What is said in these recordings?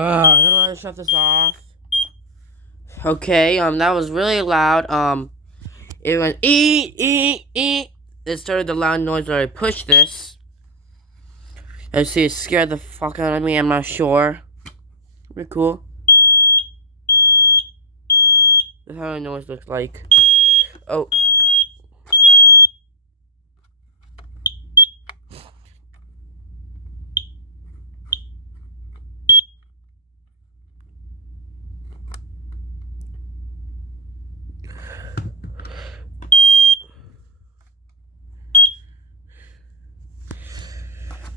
I don't know how to shut this off. Okay, that was really loud. It went ee. It started the loud noise when I pushed this. I see it scared the fuck out of me. I'm not sure. Pretty cool. That's how the noise looks like. Oh.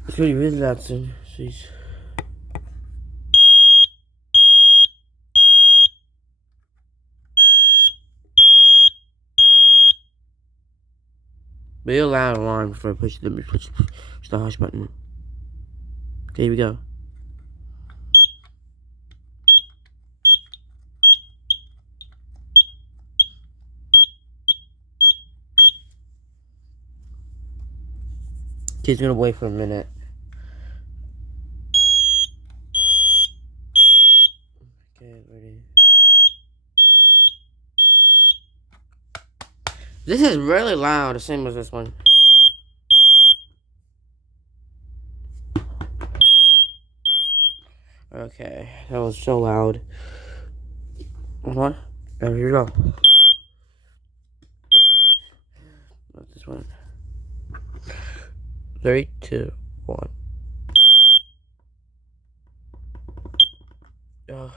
It's gonna be really loud soon. Jeez. Real loud alarm before I push the hush button. Okay, here we go. Okay, it's gonna wait for a minute. Okay, ready. This is really loud, the same as this one. Okay, that was so loud. What? Oh, here we go. What's this one? 3, 2, 1. Oh.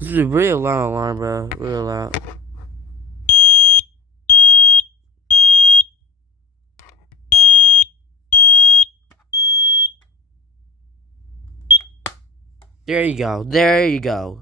This is a real loud alarm, bro. Real loud. There you go. There you go.